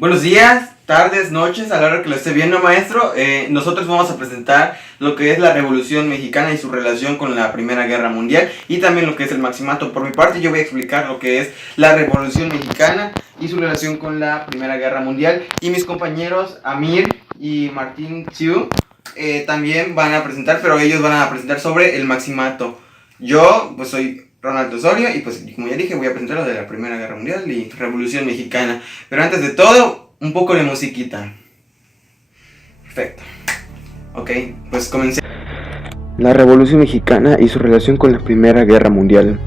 Buenos días, tardes, noches, a la hora que lo esté viendo, maestro. Nosotros vamos a presentar lo que es la Revolución Mexicana y su relación con la Primera Guerra Mundial y también lo que es el Maximato. Por mi parte, yo voy a explicar lo que es la Revolución Mexicana y su relación con la Primera Guerra Mundial. Y mis compañeros Amir y Martín Xiu también van a presentar, pero ellos van a presentar sobre el Maximato. Yo, pues soy Ronaldo Osorio y pues como ya dije voy a presentar lo de la Primera Guerra Mundial y Revolución Mexicana. Pero antes de todo, un poco de musiquita. Perfecto. Ok, pues comencé. La Revolución Mexicana y su relación con la Primera Guerra Mundial.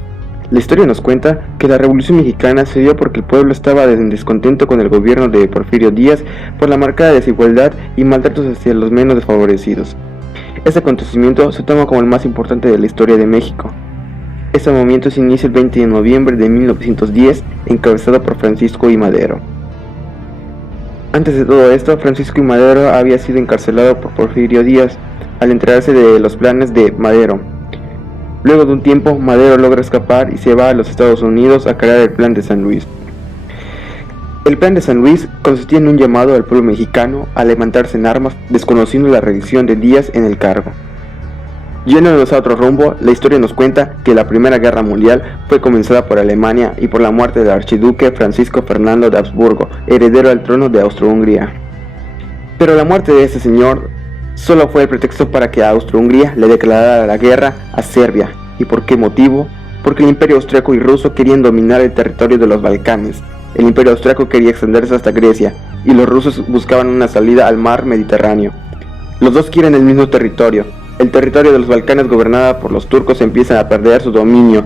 La historia nos cuenta que la Revolución Mexicana se dio porque el pueblo estaba en descontento con el gobierno de Porfirio Díaz por la marcada desigualdad y maltratos hacia los menos desfavorecidos. Este acontecimiento se toma como el más importante de la historia de México. Este movimiento se inicia el 20 de noviembre de 1910, encabezado por Francisco I. Madero. Antes de todo esto, Francisco I. Madero había sido encarcelado por Porfirio Díaz al enterarse de los planes de Madero. Luego de un tiempo, Madero logra escapar y se va a los Estados Unidos a crear el Plan de San Luis. El Plan de San Luis consistía en un llamado al pueblo mexicano a levantarse en armas, desconociendo la reelección de Díaz en el cargo. Yéndonos a otro rumbo, la historia nos cuenta que la Primera Guerra Mundial fue comenzada por Alemania y por la muerte del archiduque Francisco Fernando de Habsburgo, heredero al trono de Austro-Hungría. Pero la muerte de este señor solo fue el pretexto para que Austro-Hungría le declarara la guerra a Serbia. ¿Y por qué motivo? Porque el Imperio Austriaco y ruso querían dominar el territorio de los Balcanes. El Imperio Austriaco quería extenderse hasta Grecia y los rusos buscaban una salida al mar Mediterráneo. Los dos quieren el mismo territorio. El territorio de los Balcanes gobernada por los turcos empieza a perder su dominio.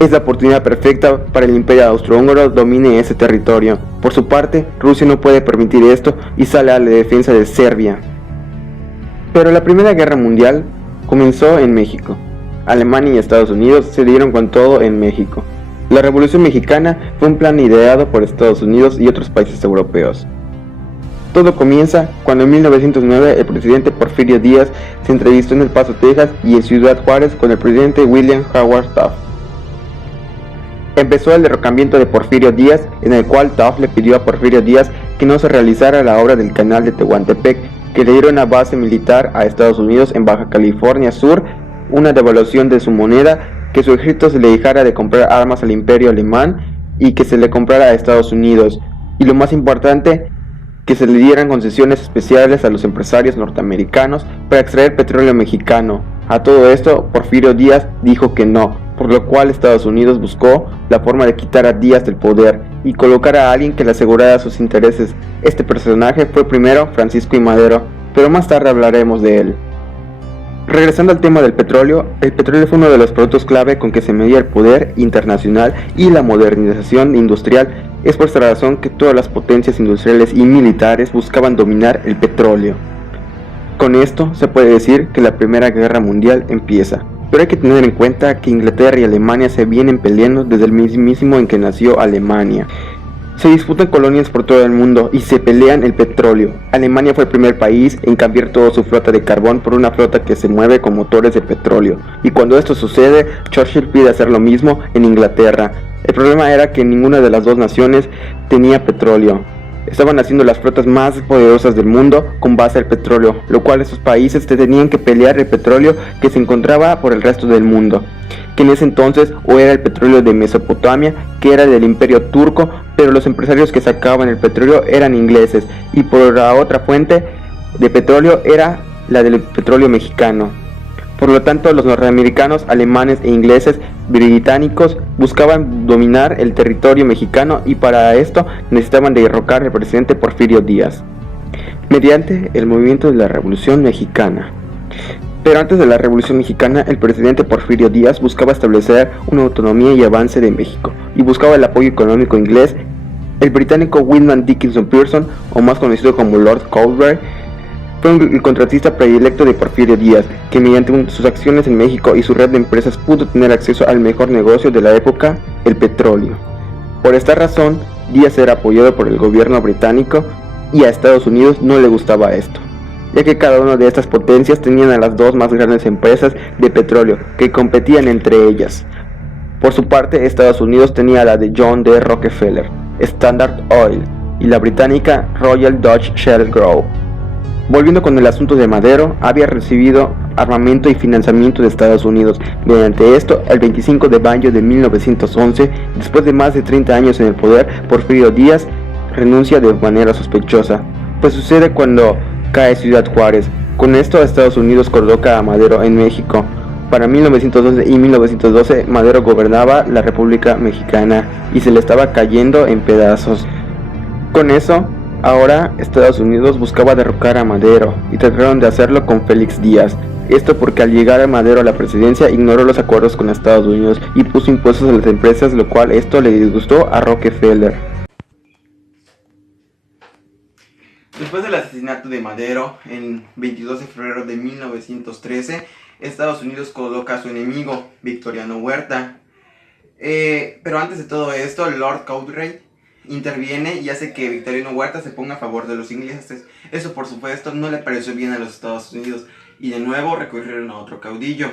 Es la oportunidad perfecta para el Imperio Austrohúngaro domine ese territorio. Por su parte, Rusia no puede permitir esto y sale a la defensa de Serbia. Pero la Primera Guerra Mundial comenzó en México. Alemania y Estados Unidos se dieron con todo en México. La Revolución Mexicana fue un plan ideado por Estados Unidos y otros países europeos. Todo comienza cuando en 1909 el presidente Porfirio Díaz se entrevistó en El Paso, Texas y en Ciudad Juárez con el presidente William Howard Taft. Empezó el derrocamiento de Porfirio Díaz, en el cual Taft le pidió a Porfirio Díaz que no se realizara la obra del canal de Tehuantepec, que le diera una base militar a Estados Unidos en Baja California Sur, una devaluación de su moneda, que su ejército se le dejara de comprar armas al Imperio Alemán y que se le comprara a Estados Unidos, y lo más importante, que se le dieran concesiones especiales a los empresarios norteamericanos para extraer petróleo mexicano. A todo esto, Porfirio Díaz dijo que no, por lo cual Estados Unidos buscó la forma de quitar a Díaz del poder y colocar a alguien que le asegurara sus intereses. Este personaje fue primero Francisco I. Madero, pero más tarde hablaremos de él. Regresando al tema del petróleo, el petróleo fue uno de los productos clave con que se medía el poder internacional y la modernización industrial. Es por esta razón que todas las potencias industriales y militares buscaban dominar el petróleo. Con esto se puede decir que la Primera Guerra Mundial empieza. Pero hay que tener en cuenta que Inglaterra y Alemania se vienen peleando desde el mismísimo en que nació Alemania. Se disputan colonias por todo el mundo y se pelean el petróleo. Alemania fue el primer país en cambiar toda su flota de carbón por una flota que se mueve con motores de petróleo. Y cuando esto sucede, Churchill pide hacer lo mismo en Inglaterra. El problema era que ninguna de las dos naciones tenía petróleo. Estaban haciendo las flotas más poderosas del mundo con base al petróleo, lo cual esos países tenían que pelear el petróleo que se encontraba por el resto del mundo, que en ese entonces o era el petróleo de Mesopotamia, que era del Imperio Turco, pero los empresarios que sacaban el petróleo eran ingleses, y por la otra fuente de petróleo era la del petróleo mexicano. Por lo tanto, los norteamericanos, alemanes e ingleses británicos buscaban dominar el territorio mexicano y para esto necesitaban derrocar al presidente Porfirio Díaz mediante el movimiento de la Revolución Mexicana. Pero antes de la Revolución Mexicana, el presidente Porfirio Díaz buscaba establecer una autonomía y avance de México y buscaba el apoyo económico inglés. El británico William Dickinson Pearson, o más conocido como Lord Cowbray, fue el contratista predilecto de Porfirio Díaz, que mediante sus acciones en México y su red de empresas pudo tener acceso al mejor negocio de la época, el petróleo. Por esta razón, Díaz era apoyado por el gobierno británico y a Estados Unidos no le gustaba esto, ya que cada una de estas potencias tenían a las dos más grandes empresas de petróleo que competían entre ellas. Por su parte, Estados Unidos tenía la de John D. Rockefeller, Standard Oil, y la británica Royal Dutch Shell Group. Volviendo con el asunto de Madero, había recibido armamento y financiamiento de Estados Unidos. Mediante esto, el 25 de mayo de 1911, después de más de 30 años en el poder, Porfirio Díaz renuncia de manera sospechosa. Pues sucede cuando cae Ciudad Juárez. Con esto, Estados Unidos coloca a Madero en México. Para 1911 y 1912, Madero gobernaba la República Mexicana y se le estaba cayendo en pedazos. Con eso, ahora Estados Unidos buscaba derrocar a Madero y trataron de hacerlo con Félix Díaz. Esto porque al llegar a Madero a la presidencia ignoró los acuerdos con Estados Unidos y puso impuestos a las empresas, lo cual esto le disgustó a Rockefeller. Después del asesinato de Madero, en 22 de febrero de 1913, Estados Unidos coloca a su enemigo, Victoriano Huerta. Pero antes de todo esto, Lord Cochrane interviene y hace que Victoriano Huerta se ponga a favor de los ingleses. Eso, por supuesto, no le pareció bien a los Estados Unidos y de nuevo recurrieron a otro caudillo.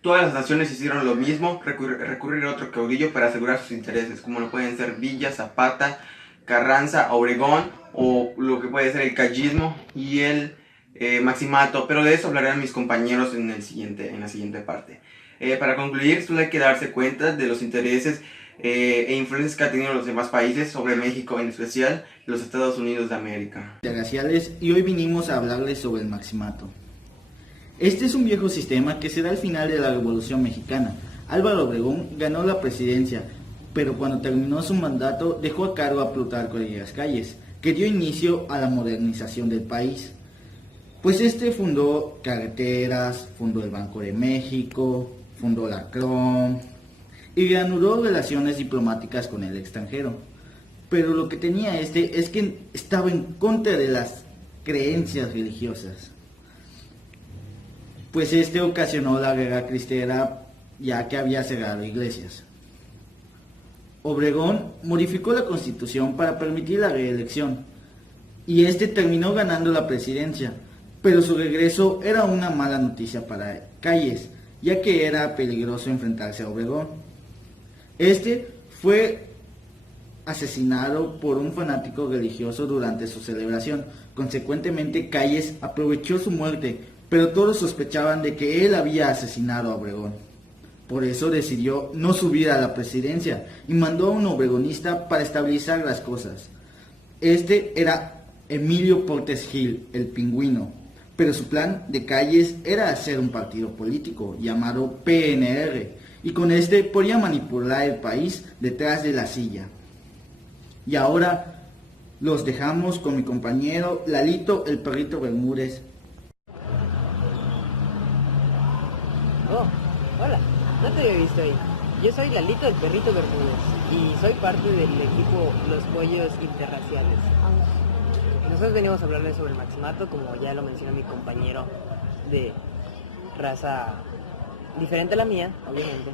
Todas las naciones hicieron lo mismo, recurrir a otro caudillo para asegurar sus intereses, como lo pueden ser Villa, Zapata, Carranza, Obregón, o lo que puede ser el callismo y el maximato, pero de eso hablarán mis compañeros en la siguiente parte. Para concluir, solo hay que darse cuenta de los intereses e influencias que han tenido los demás países sobre México, en especial los Estados Unidos de América. Y hoy vinimos a hablarles sobre el maximato. Este es un viejo sistema que se da al final de la Revolución Mexicana. Álvaro Obregón ganó la presidencia, pero cuando terminó su mandato dejó a cargo a Plutarco Elías Calles, que dio inicio a la modernización del país. Pues este fundó carreteras, fundó el Banco de México, fundó la CROM y reanudó relaciones diplomáticas con el extranjero. Pero lo que tenía es que estaba en contra de las creencias religiosas. Pues ocasionó la guerra cristera, ya que había cerrado iglesias. Obregón modificó la Constitución para permitir la reelección y terminó ganando la presidencia, pero su regreso era una mala noticia para Calles, ya que era peligroso enfrentarse a Obregón. Fue asesinado por un fanático religioso durante su celebración. Consecuentemente, Calles aprovechó su muerte, pero todos sospechaban de que él había asesinado a Obregón. Por eso decidió no subir a la presidencia y mandó a un obregonista para estabilizar las cosas. Era Emilio Portes Gil, el Pingüino, pero su plan de Calles era hacer un partido político llamado PNR, y con podía manipular el país detrás de la silla. Y ahora los dejamos con mi compañero Lalito, el perrito Bermúdez. Oh, hola, no te había visto ahí. Yo soy Lalito, el perrito Bermúdez, y soy parte del equipo Los Pollos Interraciales. Nosotros venimos a hablarles sobre el maximato, como ya lo mencionó mi compañero de raza diferente a la mía, obviamente.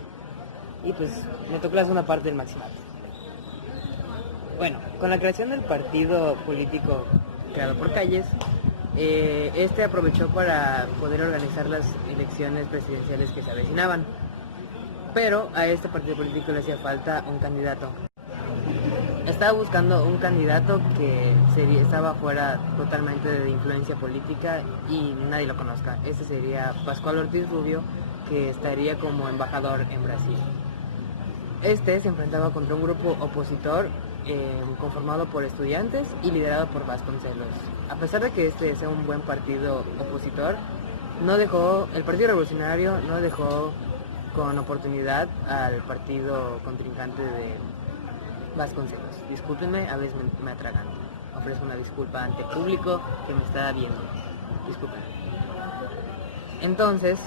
Y pues me tocó la segunda parte del maximato. Bueno, con la creación del partido político creado por Calles, aprovechó para poder organizar las elecciones presidenciales que se avecinaban. Pero a este partido político le hacía falta un candidato. Estaba buscando un candidato que estaba fuera totalmente de influencia política y nadie lo conozca. Ese sería Pascual Ortiz Rubio, que estaría como embajador en Brasil. Se enfrentaba contra un grupo opositor conformado por estudiantes y liderado por Vasconcelos. A pesar de que sea un buen partido opositor, el Partido Revolucionario no dejó con oportunidad al partido contrincante de Vasconcelos. Discúlpenme, a veces me atraganto. Ofrezco una disculpa ante el público que me está viendo. Disculpen. Entonces,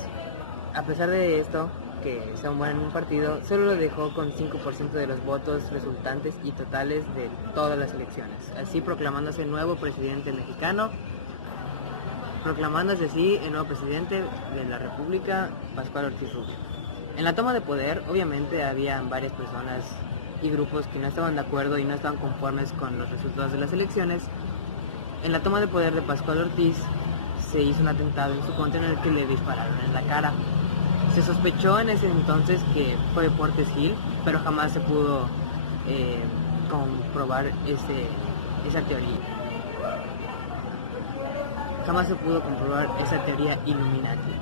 a pesar de esto, que sea un buen partido, solo lo dejó con 5% de los votos resultantes y totales de todas las elecciones, así proclamándose el nuevo presidente mexicano, proclamándose así el nuevo presidente de la República, Pascual Ortiz Rubio. En la toma de poder, obviamente, había varias personas y grupos que no estaban de acuerdo y no estaban conformes con los resultados de las elecciones. En la toma de poder de Pascual Ortiz se hizo un atentado en su contra en el que le dispararon en la cara. Se sospechó en ese entonces que fue Portes Gil, pero jamás se pudo comprobar esa teoría. Jamás se pudo comprobar esa teoría Illuminati.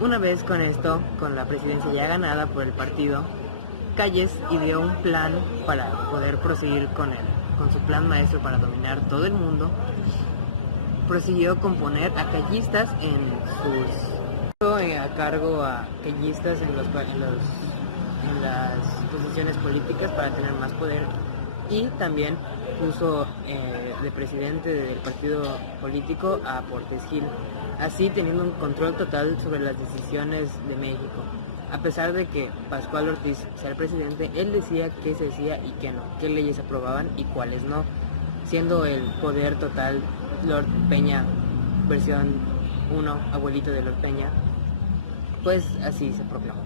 Una vez con esto, con la presidencia ya ganada por el partido, Calles ideó un plan para poder proseguir con su plan maestro para dominar todo el mundo. Prosiguió con poner a callistas a cargo a callistas en las posiciones políticas para tener más poder, y también puso de presidente del partido político a Portes Gil, así teniendo un control total sobre las decisiones de México. A pesar de que Pascual Ortiz sea el presidente, él decía qué se hacía y qué no, qué leyes aprobaban y cuáles no, siendo el poder total Lord Peña, versión 1, abuelito de Lord Peña, pues así se proclamó.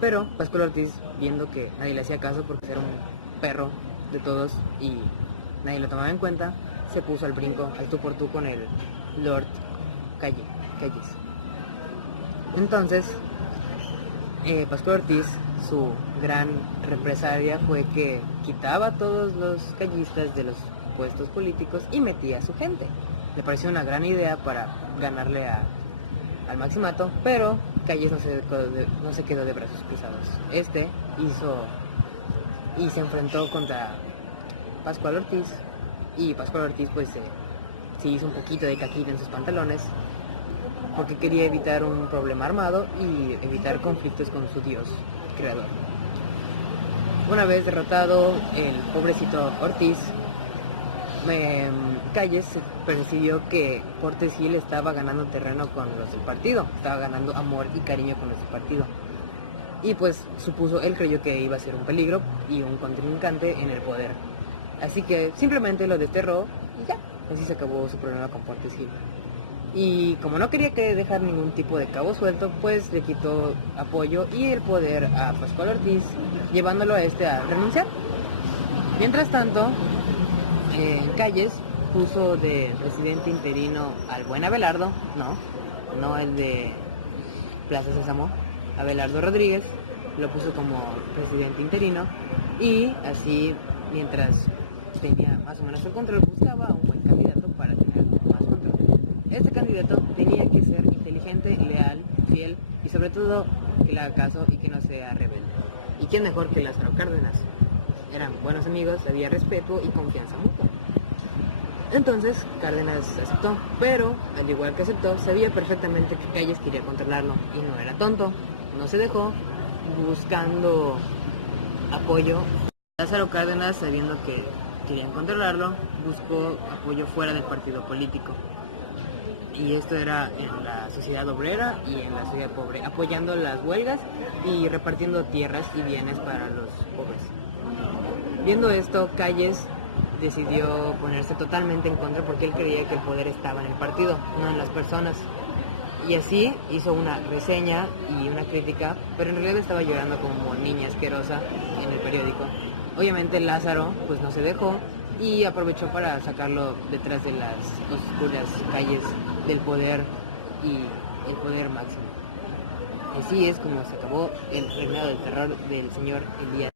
Pero Pascual Ortiz, viendo que nadie le hacía caso porque era un perro de todos y nadie lo tomaba en cuenta, se puso al brinco, al tú por tú con el Lord Calles. Entonces, Pascual Ortiz, su gran represalia fue que quitaba a todos los callistas de los puestos políticos y metía a su gente. Le pareció una gran idea para ganarle al Maximato, pero Calles no se quedó de brazos cruzados. Se enfrentó contra Pascual Ortiz, y Pascual Ortiz pues se hizo un poquito de caquita en sus pantalones porque quería evitar un problema armado y evitar conflictos con su dios creador. Una vez derrotado el pobrecito Ortiz, Calles percibió que Portes Gil estaba ganando terreno con los del partido, estaba ganando amor y cariño con los del partido, y pues él creyó que iba a ser un peligro y un contrincante en el poder, así que simplemente lo desterró y ya, así se acabó su problema con Portes Gil. Y como no quería dejar ningún tipo de cabo suelto, pues le quitó apoyo y el poder a Pascual Ortiz, llevándolo a renunciar. Mientras tanto, Calles puso de presidente interino al buen Abelardo, no el de Plaza Sésamo, Abelardo Rodríguez, lo puso como presidente interino, y así, mientras tenía más o menos el control, buscaba a un buen candidato para tener más control. Este candidato tenía que ser inteligente, leal, fiel y sobre todo que le haga caso y que no sea rebelde. ¿Y quién mejor que Lázaro Cárdenas? Eran buenos amigos, había respeto y confianza mutua. Entonces Cárdenas aceptó, pero al igual que aceptó, sabía perfectamente que Calles quería controlarlo y no era tonto, no se dejó, buscando apoyo. Lázaro Cárdenas, sabiendo que querían controlarlo, buscó apoyo fuera del partido político. Y esto era en la sociedad obrera y en la sociedad pobre, apoyando las huelgas y repartiendo tierras y bienes para los pobres. Viendo esto, Calles decidió ponerse totalmente en contra porque él creía que el poder estaba en el partido, no en las personas. Y así hizo una reseña y una crítica, pero en realidad estaba llorando como niña asquerosa en el periódico. Obviamente Lázaro pues no se dejó y aprovechó para sacarlo detrás de las oscuras calles del poder y el poder máximo. Así es como se acabó el reinado del terror del señor Elías.